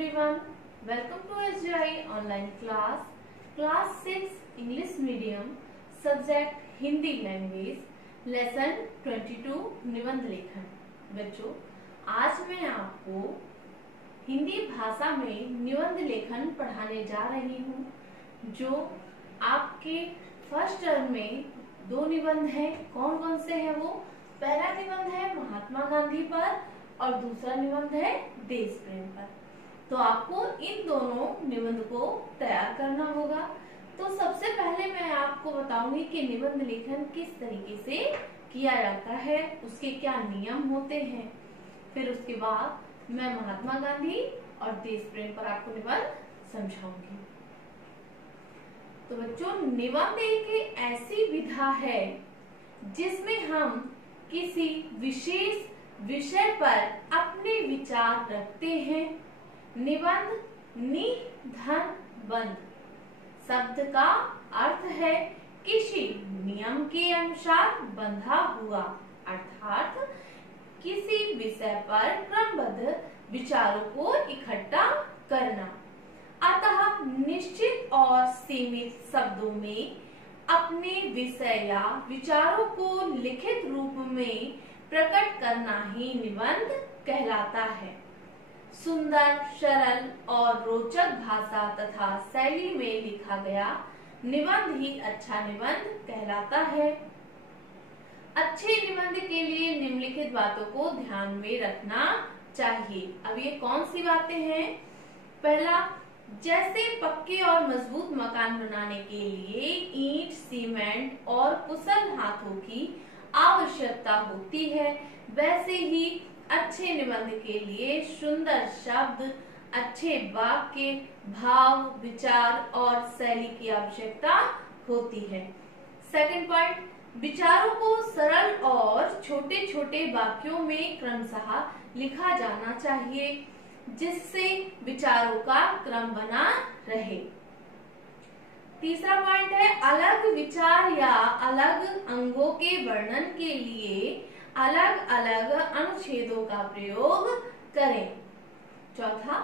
everyone, welcome to SGI online class 6 English medium, subject Hindi language, lesson 22 निबंध लेखन। बच्चों, आज मैं आपको हिंदी भाषा में निबंध लेखन पढ़ाने जा रही हूँ, जो आपके फर्स्ट टर्म में दो निबंध हैं। कौन कौन से हैं वो? पहला निबंध है महात्मा गांधी पर और दूसरा निबंध है देश प्रेम पर। तो आपको इन दोनों निबंध को तैयार करना होगा। तो सबसे पहले मैं आपको बताऊंगी कि निबंध लेखन किस तरीके से किया जाता है, उसके क्या नियम होते हैं। फिर उसके बाद मैं महात्मा गांधी और देश प्रेम पर आपको निबंध समझाऊंगी। तो बच्चों, निबंध एक ऐसी विधा है जिसमें हम किसी विशेष विषय पर अपने विचार रखते हैं। निबंध निधन बंध शब्द का अर्थ है किसी नियम के अनुसार बंधा हुआ, अर्थात किसी विषय पर क्रमबद्ध विचारों को इकट्ठा करना। अतः निश्चित और सीमित शब्दों में अपने विषय या विचारों को लिखित रूप में प्रकट करना ही निबंध कहलाता है। सुंदर, सरल और रोचक भाषा तथा शैली में लिखा गया निबंध ही अच्छा निबंध कहलाता है। अच्छे निबंध के लिए निम्नलिखित बातों को ध्यान में रखना चाहिए। अब ये कौन सी बातें हैं? पहला, जैसे पक्के और मजबूत मकान बनाने के लिए ईंट, सीमेंट और कुशल हाथों की आवश्यकता होती है, वैसे ही अच्छे निबंध के लिए सुंदर शब्द, अच्छे वाक्य, भाव, विचार और शैली की आवश्यकता होती है। सेकंड पॉइंट, विचारों को सरल और छोटे छोटे वाक्यों में क्रमशः लिखा जाना चाहिए, जिससे विचारों का क्रम बना रहे। तीसरा पॉइंट है, अलग विचार या अलग अंगों के वर्णन के लिए अलग अलग अनुच्छेदों का प्रयोग करें। चौथा,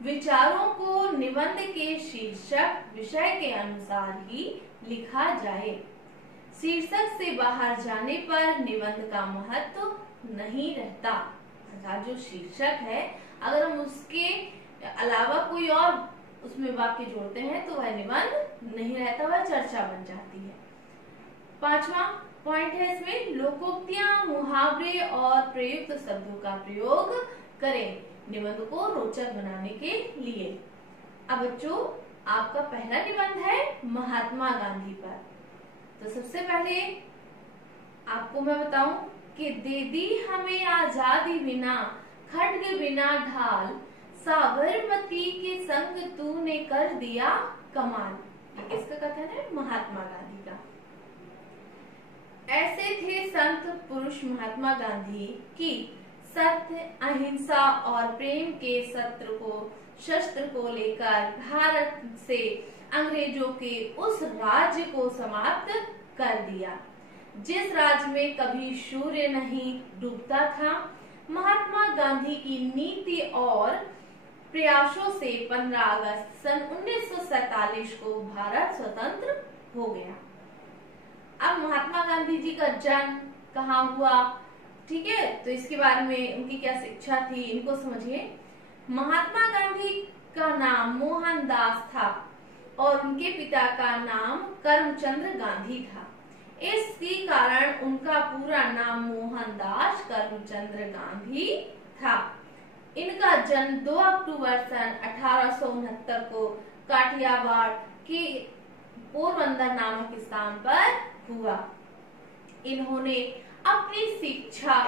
विचारों को निबंध के शीर्षक विषय के अनुसार ही लिखा जाए। शीर्षक से बाहर जाने पर निबंध का महत्व नहीं रहता। अर्थात जो शीर्षक है, अगर हम उसके अलावा कोई और उसमें वाक्य जोड़ते हैं तो वह निबंध नहीं रहता, वह चर्चा बन जाती है। पांचवा पॉइंट है इसमें, लोकोक्तियां, मुहावरे और प्रयुक्त शब्दों का प्रयोग करें निबंध को रोचक बनाने के लिए। अब बच्चों, आपका पहला निबंध है महात्मा गांधी पर। तो सबसे पहले आपको मैं बताऊं कि दे दी हमें आजादी बिना खड्ग बिना ढाल, साबरमती के संग तूने कर दिया कमाल। ये किसका कथन है? महात्मा गांधी का। ऐसे थे संत पुरुष महात्मा गांधी की सत्य, अहिंसा और प्रेम के शस्त्र को लेकर भारत से अंग्रेजों के उस राज्य को समाप्त कर दिया जिस राज्य में कभी सूर्य नहीं डूबता था। महात्मा गांधी की नीति और प्रयासों से 15 अगस्त सन 1947 को भारत स्वतंत्र हो गया। अब महात्मा गांधी जी का जन्म कहाँ हुआ, ठीक है, तो इसके बारे में उनकी क्या शिक्षा थी, इनको समझिए। महात्मा गांधी का नाम मोहनदास था और उनके पिता का नाम करमचंद गांधी था। इसके कारण उनका पूरा नाम मोहनदास करमचंद गांधी था। इनका जन्म 2 अक्टूबर सन 1869 को काठियावाड़ के पोरबंदर नामक स्थान पर हुआ। इन्होंने अपनी शिक्षा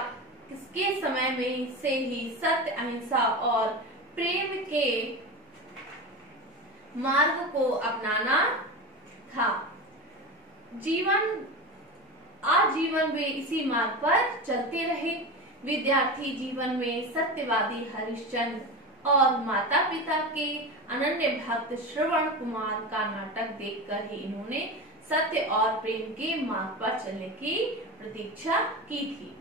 के समय में से ही सत्य, अहिंसा और प्रेम के मार्ग को अपनाना था। आजीवन वे इसी मार्ग पर चलते रहे। विद्यार्थी जीवन में सत्यवादी हरिश्चंद्र और माता पिता के अनन्य भक्त श्रवण कुमार का नाटक देखकर ही इन्होंने सत्य और प्रेम के मार्ग पर चलने की प्रतीक्षा की थी।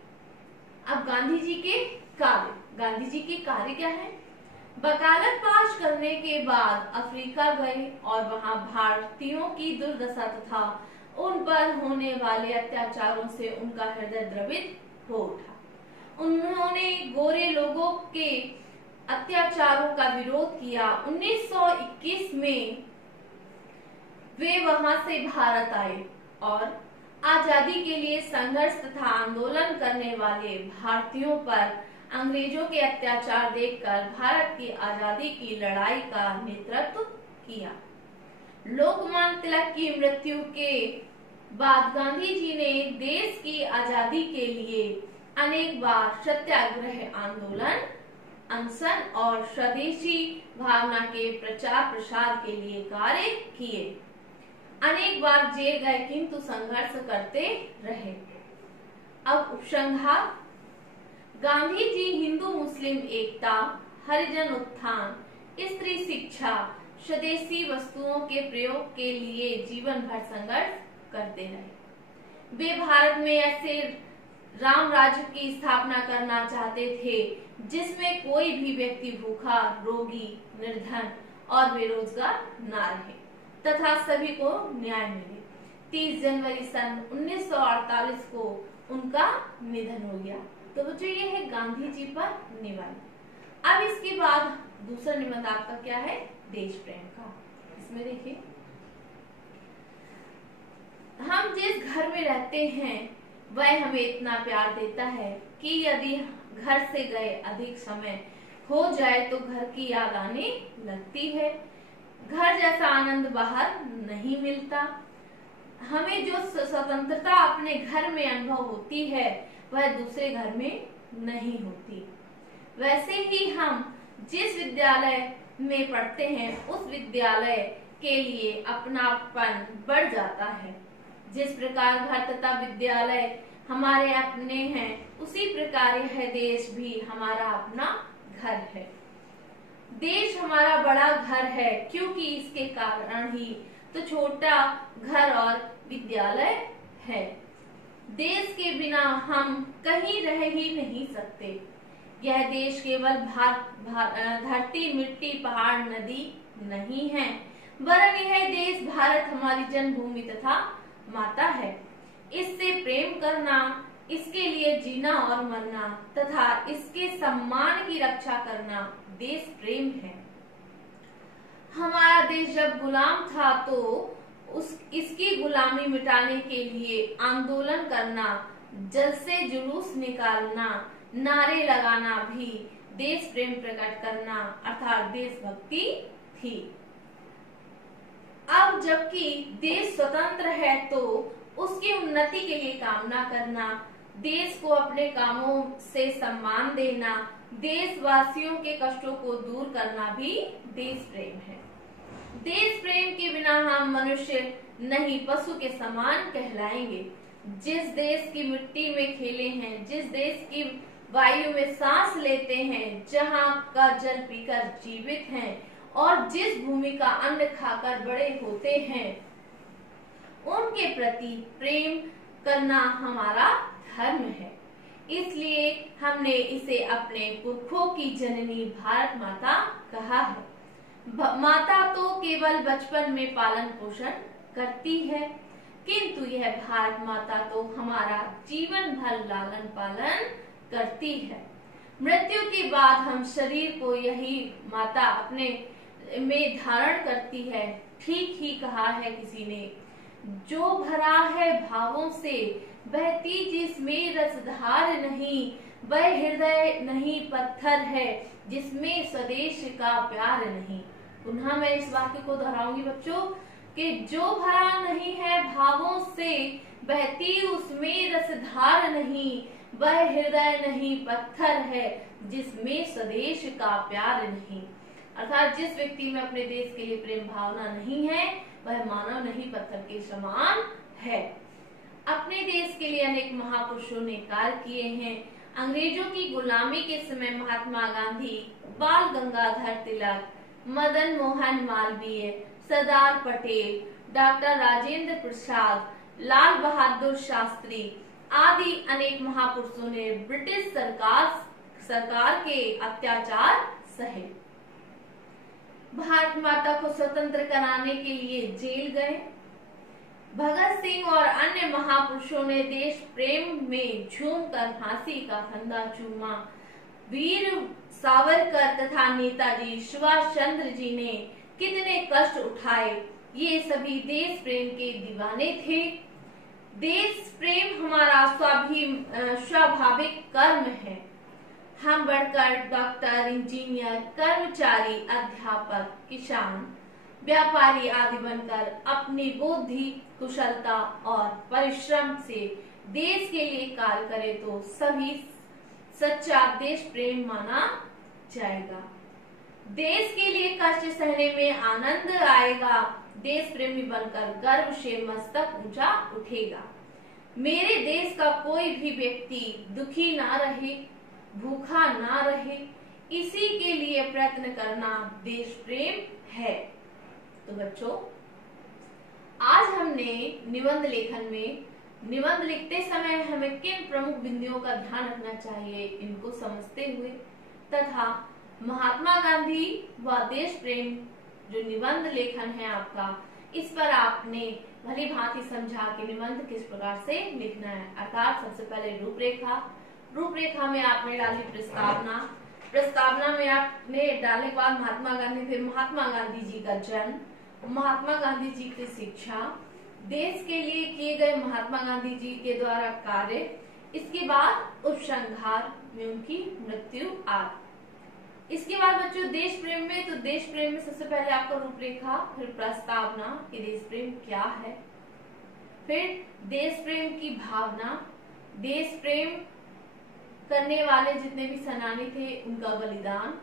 अब गांधी जी के कार्य क्या है? वकालत पास करने के बाद अफ्रीका गए और वहां भारतीयों की दुर्दशा तथा उन पर होने वाले अत्याचारों से उनका हृदय द्रवित हो उठा। उन्होंने गोरे लोगों के अत्याचारों का विरोध किया। 1921 में वे वहां से भारत आए और आजादी के लिए संघर्ष तथा आंदोलन करने वाले भारतीयों पर अंग्रेजों के अत्याचार देखकर भारत की आजादी की लड़ाई का नेतृत्व किया। लोकमान्य तिलक की मृत्यु के बाद गांधी जी ने देश की आजादी के लिए अनेक बार सत्याग्रह आंदोलन, अनशन और स्वदेशी भावना के प्रचार प्रसार के लिए कार्य किए। अनेक बार जेल गए किंतु संघर्ष करते रहे। अब उपसंहार। गांधी जी हिंदू मुस्लिम एकता, हरिजन उत्थान, स्त्री शिक्षा, स्वदेशी वस्तुओं के प्रयोग के लिए जीवन भर संघर्ष करते रहे। वे भारत में ऐसे राम राज्य की स्थापना करना चाहते थे जिसमें कोई भी व्यक्ति भूखा, रोगी, निर्धन और बेरोजगार ना रहे तथा सभी को न्याय मिले। 30 जनवरी सन 1948 को उनका निधन हो गया। तो बच्चों ये है गांधी जी पर निबंध। अब इसके बाद दूसरा निबंध आपका क्या है? देश प्रेम का। इसमें देखिए, हम जिस घर में रहते हैं वह हमें इतना प्यार देता है कि यदि घर से गए अधिक समय हो जाए तो घर की याद आने लगती है। घर जैसा आनंद बाहर नहीं मिलता। हमें जो स्वतंत्रता अपने घर में अनुभव होती है वह दूसरे घर में नहीं होती। वैसे ही हम जिस विद्यालय में पढ़ते हैं उस विद्यालय के लिए अपनापन बढ़ जाता है। जिस प्रकार घर तथा विद्यालय हमारे अपने हैं उसी प्रकार यह देश भी हमारा अपना घर है। देश हमारा बड़ा घर है क्योंकि इसके कारण ही तो छोटा घर और विद्यालय है। देश के बिना हम कहीं रह ही नहीं सकते। यह देश केवल धरती, मिट्टी, पहाड़, नदी नहीं है, वरन यह देश भारत हमारी जन्मभूमि तथा माता है। इससे प्रेम करना, इसके लिए जीना और मरना तथा इसके सम्मान की रक्षा करना देश प्रेम है। हमारा देश जब गुलाम था तो इसकी गुलामी मिटाने के लिए आंदोलन करना, जलसे जुलूस निकालना, नारे लगाना भी देश प्रेम प्रकट करना अर्थात देशभक्ति थी। अब जबकि देश स्वतंत्र है तो उसकी उन्नति के लिए कामना करना, देश को अपने कामों से सम्मान देना, देशवासियों के कष्टों को दूर करना भी देश प्रेम है। देश प्रेम के बिना हम मनुष्य नहीं पशु के समान कहलाएंगे। जिस देश की मिट्टी में खेले हैं, जिस देश की वायु में सांस लेते हैं, जहाँ का जल पीकर जीवित हैं और जिस भूमि का अन्न खाकर बड़े होते हैं, उनके प्रति प्रेम करना हमारा धर्म है। इसलिए हमने इसे अपने पुरखों की जननी भारत माता कहा है। माता तो केवल बचपन में पालन पोषण करती है, किंतु यह भारत माता तो हमारा जीवन भर लालन पालन करती है। मृत्यु के बाद हम शरीर को यही माता अपने में धारण करती है। ठीक ही कहा है किसी ने, जो भरा है भावों से बहती जिसमें रसधार नहीं, वह हृदय नहीं पत्थर है जिसमें स्वदेश का प्यार नहीं। पुनः मैं इस वाक्य को दोहराऊंगी बच्चों कि जो भरा नहीं है भावों से बहती उसमें रसधार नहीं, वह हृदय नहीं पत्थर है जिसमें स्वदेश का प्यार नहीं। अर्थात जिस व्यक्ति में अपने देश के लिए प्रेम भावना नहीं है वह मानव नहीं पत्थर के समान है। अपने देश के लिए अनेक महापुरुषों ने कार्य किए हैं। अंग्रेजों की गुलामी के समय महात्मा गांधी, बाल गंगाधर तिलक, मदन मोहन मालवीय, सरदार पटेल, डॉक्टर राजेंद्र प्रसाद, लाल बहादुर शास्त्री आदि अनेक महापुरुषों ने ब्रिटिश सरकार के अत्याचार सहे। भारत माता को स्वतंत्र कराने के लिए जेल गए। भगत सिंह और अन्य महापुरुषों ने देश प्रेम में झूमकर फांसी का फंदा चूमा। वीर सावरकर तथा नेताजी सुभाष चंद्र जी ने कितने कष्ट उठाए, ये सभी देश प्रेम के दीवाने थे। देश प्रेम हमारा स्वाभाविक कर्म है। हम बढ़कर डॉक्टर, इंजीनियर, कर्मचारी, अध्यापक, किसान, व्यापारी आदि बनकर अपनी बुद्धि, कुशलता और परिश्रम से देश के लिए कार्य करें तो सभी सच्चा देश प्रेम माना जाएगा। देश के लिए कष्ट सहने में आनंद आएगा। देश प्रेमी बनकर गर्व से मस्तक ऊंचा उठेगा। मेरे देश का कोई भी व्यक्ति दुखी ना रहे, भूखा ना रहे, इसी के लिए प्रयत्न करना देश प्रेम है। तो बच्चों, आज हमने निबंध लेखन में निबंध लिखते समय हमें किन प्रमुख बिंदुओं का ध्यान रखना चाहिए, इनको समझते हुए तथा महात्मा गांधी व देश प्रेम जो निबंध लेखन है आपका, इस पर आपने भली भांति समझा कि निबंध किस प्रकार से लिखना है। अर्थात सबसे पहले रूपरेखा में आपने डाली प्रस्तावना में आपने डालने के बाद महात्मा गांधी, फिर महात्मा गांधी जी का जन्म, महात्मा गांधी जी की शिक्षा, देश के लिए किए गए महात्मा गांधी जी के द्वारा कार्य, इसके बाद उपसंहार में उनकी मृत्यु आदि। इसके बाद बच्चों देश प्रेम में सबसे पहले आपका रूपरेखा, फिर प्रस्तावना कि देश प्रेम क्या है, फिर देश प्रेम की भावना, देश प्रेम करने वाले जितने भी सेनानी थे उनका बलिदान,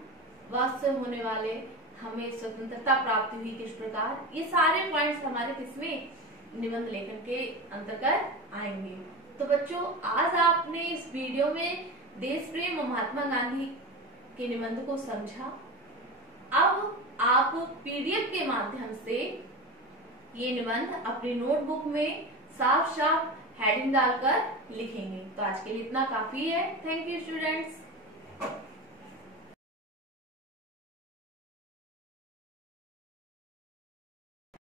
वास्तव होने वाले हमें स्वतंत्रता प्राप्त हुई किस प्रकार, ये सारे पॉइंट्स हमारे किसमें निबंध लेखन के अंतर्गत आएंगे। तो बच्चों, आज आपने इस वीडियो में देश प्रेम और महात्मा गांधी के निबंध को समझा। अब आप पीडीएफ के माध्यम से ये निबंध अपनी नोटबुक में साफ हेडिंग डालकर लिखेंगे। तो आज के लिए इतना काफी है। Thank you students.